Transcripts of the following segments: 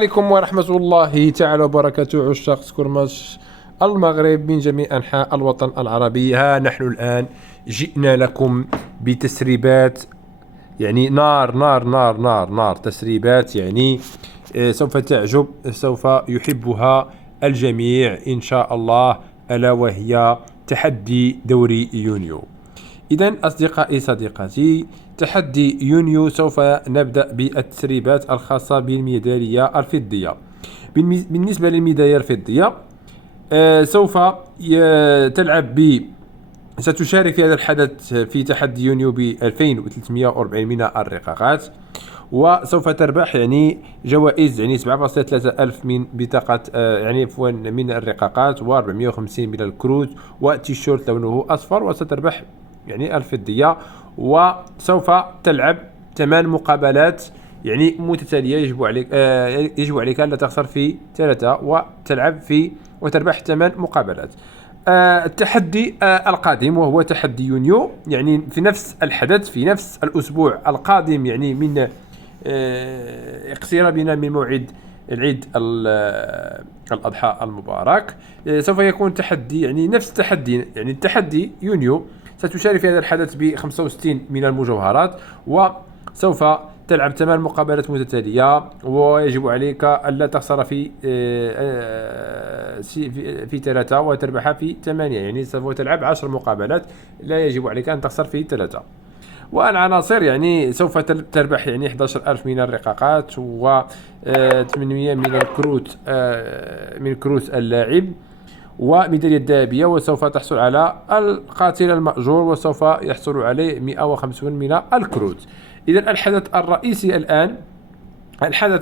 عليكم ورحمة الله تعالى وبركاته. عشاق سكورماش المغرب من جميع أنحاء الوطن العربي، ها نحن الآن جئنا لكم بتسريبات، يعني نار نار نار نار نار، تسريبات يعني سوف تعجب، سوف يحبها الجميع إن شاء الله، ألا وهي تحدي دوري يونيو. إذن أصدقائي صديقاتي، تحدي يونيو سوف نبدأ بالتسريبات الخاصة بالميدالية الفضية. بالنسبة للميدالية الفضية سوف تلعب ستشارك في هذا الحدث في تحدي يونيو ب 2340 من الرقاقات، وسوف تربح يعني جوائز، يعني 7.3 ألف من بطاقة يعني من الرقاقات، و450 من الكروت، وتيشيرت لونه أصفر، وستربح يعني الفضية. وسوف تلعب 8 مقابلات يعني متتالية، يجب عليك ألا تخسر في 3 وتربح 8 مقابلات. التحدي القادم وهو تحدي يونيو، يعني في نفس الحدث في نفس الأسبوع القادم، يعني من اقترابنا من موعد العيد الأضحى المبارك. سوف يكون تحدي، يعني نفس التحدي، يعني التحدي يونيو ستشارك في هذا الحدث ب 65 من المجوهرات، وسوف تلعب 8 مقابلات متتالية، ويجب عليك ألا تخسر في 3 وتربح في 8، يعني سوف تلعب 10 مقابلات، لا يجب عليك أن تخسر في 3. والعناصر يعني سوف تربح يعني 11,000 من الرقاقات، و 800 من الكروت، من كروت اللاعب، وميدالية الذهبية، وسوف تحصل على القاتل المأجور، وسوف يحصل عليه 150 من الكروت. إذا الحدث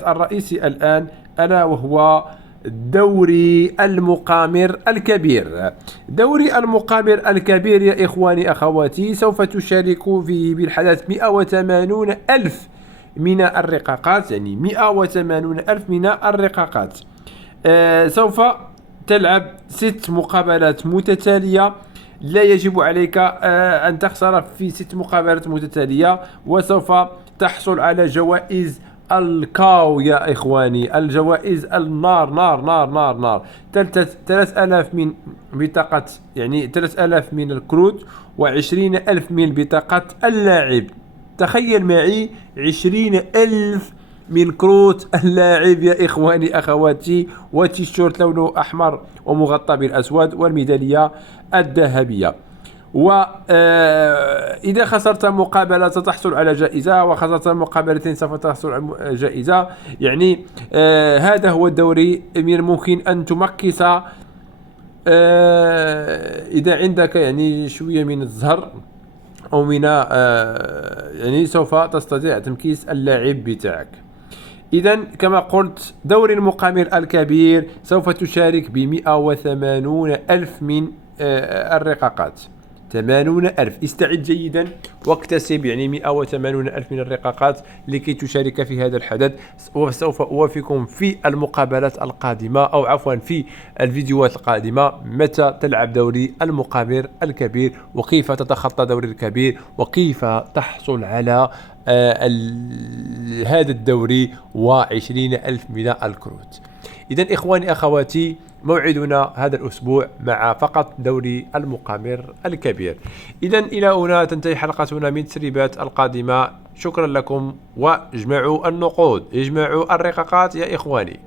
الرئيسي الآن ألا وهو دوري المقامر الكبير. دوري المقامر الكبير يا إخواني أخواتي، سوف تشارك فيه بالحدث 180 ألف من الرقاقات، يعني 180 ألف من الرقاقات. سوف تلعب 6 مقابلات متتالية، لا يجب عليك أن تخسر في 6 مقابلات متتالية، وسوف تحصل على جوائز الكاو يا إخواني، الجوائز النار نار نار نار نار. 3000 من بطاقة، يعني 3000 من الكروت، و20,000 من بطاقة اللاعب. تخيل معي 20,000 من كروت اللاعب يا إخواني أخواتي، وتيشيرت لونه أحمر ومغطى بالأسود، والميدالية الذهبية. وإذا خسرت مقابلة ستحصل على جائزة، وخسرت مقابلتين سوف تحصل على جائزة. يعني هذا هو الدوري. من الممكن أن تمكس إذا عندك يعني شوية من الزهر أو من يعني سوف تستطيع تمكيس اللاعب بتاعك. إذا كما قلت، دوري المقامر الكبير سوف تشارك ب 180 ألف من الرقاقات. 80,000. استعد جيدا واكتسب يعني 180 ألف من الرقاقات لكي تشارك في هذا الحدث. وسوف أوافقكم في المقابلات القادمة، أو عفوا في الفيديوهات القادمة، متى تلعب دوري المقامر الكبير، وكيف تتخطى دوري الكبير، وكيف تحصل على هذا الدوري و20 ألف من الكروت. إذن إخواني أخواتي، موعدنا هذا الأسبوع مع فقط دوري المقامر الكبير. إذن إلى هنا تنتهي حلقتنا من التسريبات القادمة. شكرا لكم، واجمعوا النقود، اجمعوا الرقاقات يا إخواني.